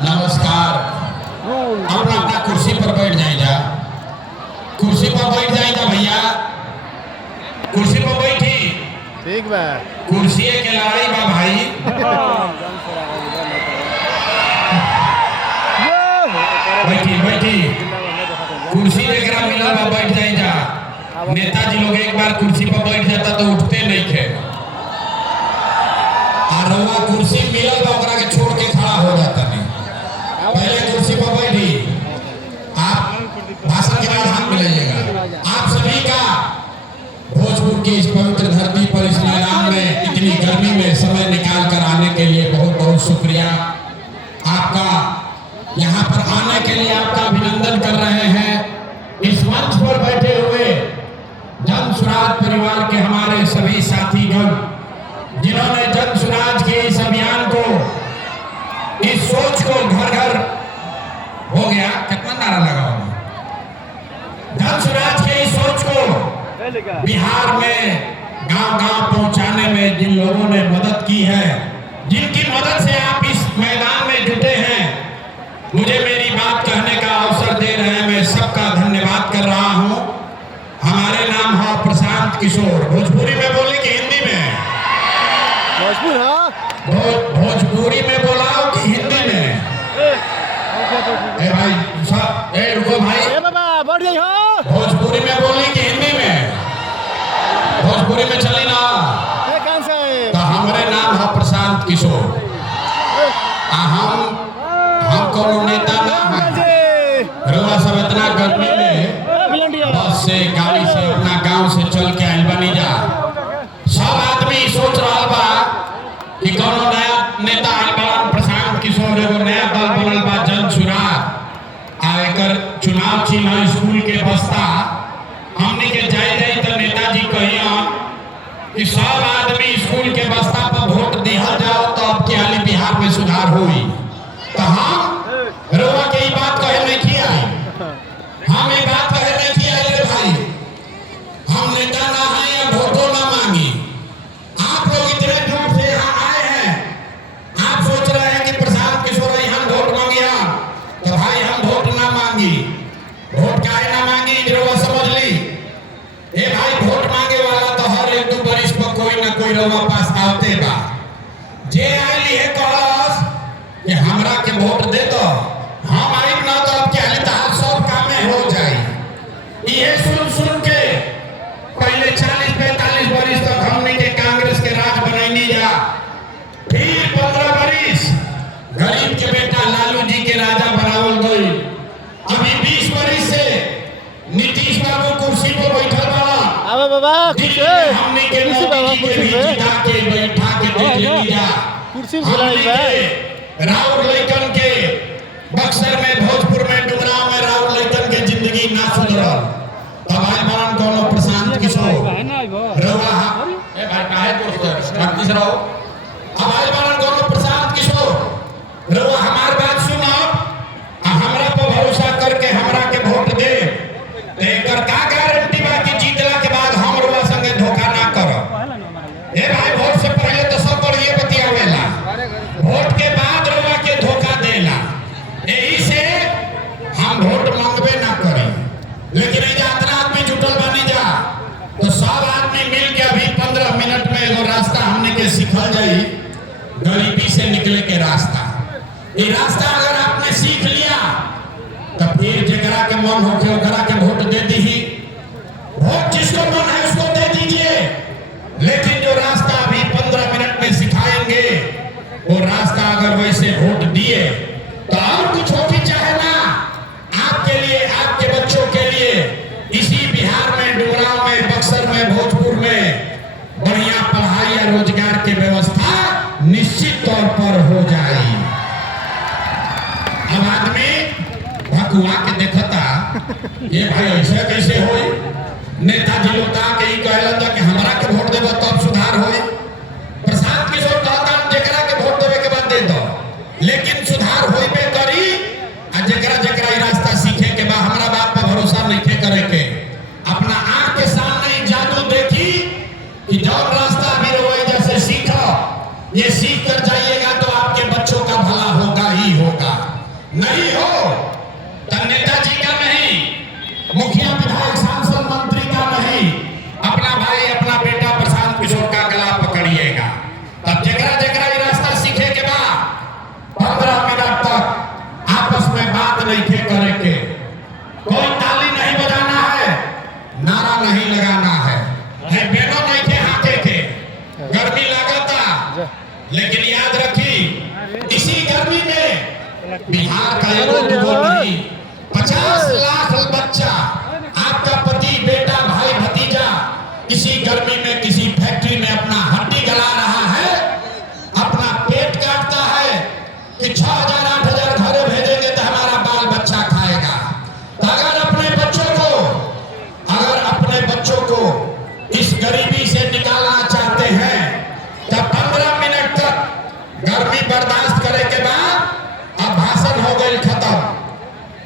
नमस्कार। अपना अपना कुर्सी पर बैठ जाइए। कुर्सी पर बैठ जाइए भैया। कुर्सी पर बैठी। ठीक बा। कुर्सी के लड़ाई बा भाई। बैठी बैठी। कुर्सी जरा मिला बा बैठ जाइए। नेताजी लोग एक बार कुर्सी पर बैठ जाता तो उठते नहीं थे। और वो कुर्सी मिलल बा ओकरा के छोड़ के खड़ा हो जाता नहीं। पहले कुर्सी पर बैठी। आप भाषण के बाद हाथ मिलाइएगा। आप सभी का भोजपुर की इस पवित्र धरती पर इस मैदान में इतनी गर्मी में समय निकाल कर आने के लिए बहुत बहुत शुक्रिया। आपका यहाँ पर आने के लिए आपका अभिनंदन कर रहे हैं। इस मंच पर बैठे हुए जन स्वराज परिवार के हमारे सभी साथीगण जिन्होंने जन स्वराज के इस अभियान को, इस सोच को घर घर हो गया, कितना नारा लगा होगा, जन स्वराज के इस सोच को बिहार में गांव-गांव पहुंचाने में जिन लोगों ने मदद की है, जिनकी मदद से आप इस मैदान में जुटे हैं, मुझे मेरी बात कहने का अवसर दे रहे हैं, मैं सबका धन्यवाद कर रहा हूं। हमारे नाम है प्रशांत किशोर। भोजपुरी में बोले कि हिंदी में? भोजपुर हाँ? भोजपुरी में बोलाओ कि हिंदी में? ए भाई सब, ए रुको भाई। ए बाबा बढ़ गई हो। भोजपुरी में बोली कि हिंदी में? भोजपुरी में चली ना? कौन सा है? तो हमारे नाम है प्रशांत किशोर। हम कोनो नेता ना है। रोआ सब इतना गर्मी में बस से गाड़ी से अपना गांव से चल के आइल बनी जा। सब आदमी सोच रहा बा कि कोनो नया नेता आइल बा प्रशांत किशोर, एगो नया दल बनल बा जन स्वराज। आ एकर चुनाव चिन्ह स्कूल के बस्ता। हमने के जाए तो नेताजी कहिया कि सब आदमी स्कूल के बस्ता पर वोट दिया जाओ तो अब के हाली बिहार में सुधार हुई। तो हम रोआ के ये बात कहे नहीं किया। हम ये बात कहे नहीं किया रे भाई। हम नेता ना है या वोटो ना मांगी। आप लोग इतने दूर से यहाँ आए हैं। आप सोच रहे हैं कि प्रशांत किशोर हम वोट मांगिया तो भाई हम वोट ना मांगी। वोट काहे ना मांगी रोआ समझ ली। ए भाई वोट मांगे वाला तो हर एक दो बरिस पर कोई ना कोई रोआ पास आवते बा। जे आइली है कहलस कि हमरा के वोट दे दो, हम आई ना तो अब क्या हाल तार सब काम में हो जाए। ये सुन के पहले 40-45 बरिस तक हमने के कांग्रेस के राज बनाई जा। फिर 15 बरिस गरीब के बेटा लालू जी के राजा बनावल गई। अभी 20 बरिस से नीतीश बाबू कुर्सी पर बैठल बा। अब बाबा हमने के कुर्सी बाबा कुर्सी पे बैठा के देख लिया। कुर्सी बुलाई बा। राउर लइकन के बक्सर में, भोजपुर में, डुमराव में राउर लइकन के जिंदगी ना सुधरल। अब आई बारन कोनो प्रशांत किशोर रवा ए भाई काहे पूछते भक्ति रहो। अब आई बारन कोनो प्रशांत किशोर रवा हमार बात सुनो। हमरा पर भरोसा करके हमरा के वोट दे। एकर का गारंटी बा कि जीतला के बाद हम रवा संगे धोखा ना करब? ए भाई वोट से पहले तो सब पर ये बतियावेला, वोट के बाद रवा के धोखा देला। यही से हम वोट मांगबे ना करी। लेकिन इतना आदमी जुटल बनी जा तो सब आदमी मिल के अभी 15 मिनट में एगो रास्ता हमने के सिखल जाई, गरीबी से निकले के रास्ता। ये रास्ता अगर आपने सीख लिया तो फिर जगरा के मन होके ओकरा के वोट दे दी। वोट जिसको मन है उसको दे दीजिए। लेकिन जो रास्ता अभी 15 मिनट में सिखाएंगे वो रास्ता अगर वैसे वोट दिए तो और कुछ होगी चाहे ना आपके लिए, आपके बच्चों के लिए इसी बिहार में, डुमराव में, बक्सर में, भोजपुर में बढ़िया पढ़ाई या रोजगार की व्यवस्था निश्चित तौर पर हो जाएगी। अब आदमी भकुआ के देखता ये भाई ऐसे कैसे हो। नेताजी लोग के कहला कि हमरा के वोट देबो तब सुधार होई। प्रशांत किशोर कहता जेकरा के वोट देवे के बाद दे दो, लेकिन सुधार होइबे करी। आ जेकरा रास्ता सीखे के बाद हमरा बात पर भरोसा नहीं करे के, अपना आंख के सामने जादू देखी कि जब रास्ता भी रोए जैसे सीखो, ये सीख कर जाइएगा तो आपके बच्चों का भला होगा ही होगा। नहीं हो तो नेताजी का नहीं, मुखिया विधायक सांसद मंत्री का नहीं, अपना भाई अपना बेटा प्रशांत किशोर का गला पकड़िएगा। तब जगरा जगरा ये रास्ता सीखे के बाद 15 मिनट तक आपस में बात नहीं थे करे के, कोई ताली नहीं बजाना है, नारा नहीं लगाना है, बेनो नहीं थे हाथे के। गर्मी लगता, लेकिन याद रखी इसी गर्मी में बिहार का एगो नहीं 50 लाख बच्चा, आपका पति बेटा भाई भतीजा इसी गर्मी में किसी फैक्ट्री में अपना हड्डी गला रहा है, अपना पेट काटता है कि 6000 8000 घरे भेजेंगे तो हमारा बाल बच्चा खाएगा। तो अगर अपने बच्चों को इस गरीबी से निकालना चाहते हैं तब 15 मिनट तक गर्मी बर्दाश्त करे के बाद अब भाषण हो गई खत्म।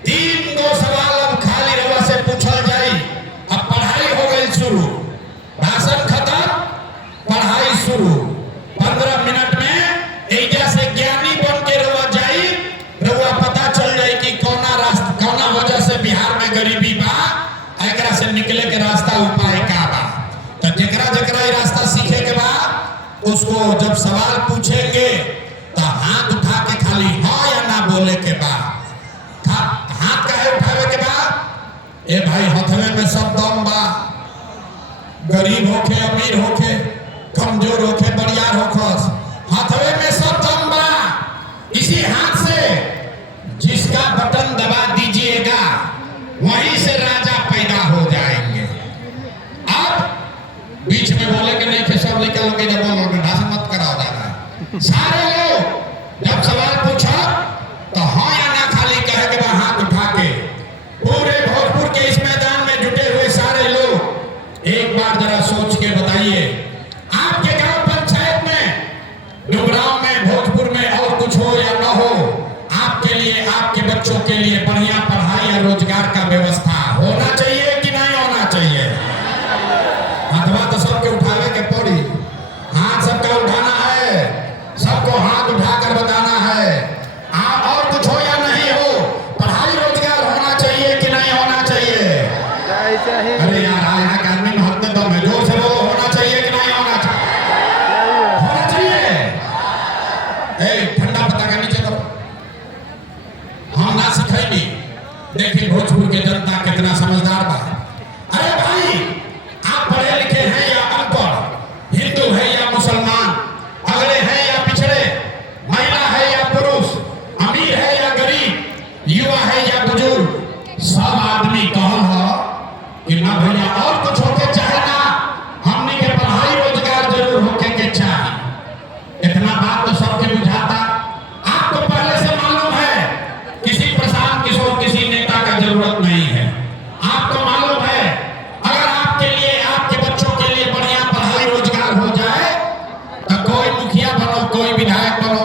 3 गो सवाल अब खाली रवा से पूछल जाई, अब पढ़ाई हो गई शुरू, भाषण खत्म पढ़ाई शुरू। 15 मिनट में एजा से ज्ञानी बन के रवा जाई, रवा पता चल जाई कि कौना वजह से बिहार में गरीबी बा, एकरा से निकले के रास्ता उपाय का बा। तो जकरा जकरा रास्ता सीखे के बाद उसको जब सवाल पूछेंगे तो हाथ उठा के खाली हाँ या ना बोले के बाद, हाथ काहे उठावे के बाद, ए भाई हथवे में सब दम बा, गरीब होके अमीर होके कमजोर होके बरियार होखस, हथवे में सब दम बा। इसी हाथ से जिसका बटन दबा दीजिएगा वहीं से राजा पैदा हो जाएंगे। अब बीच में बोले के नहीं थे, सब निकल के जब बोलो भाषण मत कराओ जाना। सारे लोग जब सवाल पूछा तो हाँ या ना खाली कहे के बाद हाथ उठा के पूरे भोजपुर के इस मैदान में जुटे हुए सारे लोग एक बार जरा सोच के बताइए, आपके गांव पंचायत में डुमराव में भोजपुर में और कुछ हो या ना हो, आपके लिए आपके बच्चों के लिए बढ़िया पढ़ाई या रोजगार का व्यवस्था होना चाहिए कि नहीं होना चाहिए? हाथवा तो सबके उठावे के पड़ी, हाथ सबका उठाना है, सबको हाथ उठाकर बताना है और कुछ हो या नहीं हो, पढ़ाई रोजगार होना चाहिए कि नहीं होना चाहिए? अरे यार यहाँ के आदमी में हाथ में दम है, जोर से बोलो, होना चाहिए कि नहीं होना चाहिए? होना चाहिए। ठंडा पत्ता का नीचे करो, हम ना सिखाएंगे। देखिए भोजपुर के जनता कितना समझदार बा। अरे भाई आप पढ़े लिखे हैं या अनपढ़, हिंदू है या मुसलमान, अगड़े हैं या पिछड़े, महिला है या पुरुष, अमीर है या गरीब, युवा है या बुजुर्ग, सब आदमी कहल हो कि ना भैया और कुछ होके चाहे ना, हमने के पढ़ाई रोजगार जरूर होके के चाहे। इतना बात तो सबके बुझाता। आपको पहले से मालूम है किसी प्रशांत किशोर किसी नेता का जरूरत नहीं है। आपको मालूम है अगर आपके लिए आपके बच्चों के लिए बढ़िया पढ़ाई रोजगार हो जाए तो कोई मुखिया बनो, कोई विधायक बनो,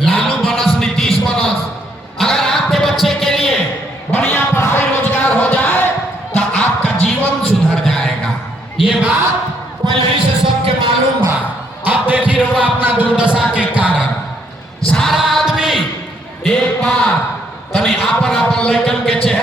लालू बनस नीतीश बनस, अगर आपके बच्चे के लिए बढ़िया पढ़ाई रोजगार हो जाए तो आपका जीवन सुधर जाएगा। ये बात पहले ही से सबके मालूम था। अब देखिए रहुआ अपना दुर्दशा के कारण सारा आदमी एक बार तनी आपन लड़कन के चेहरा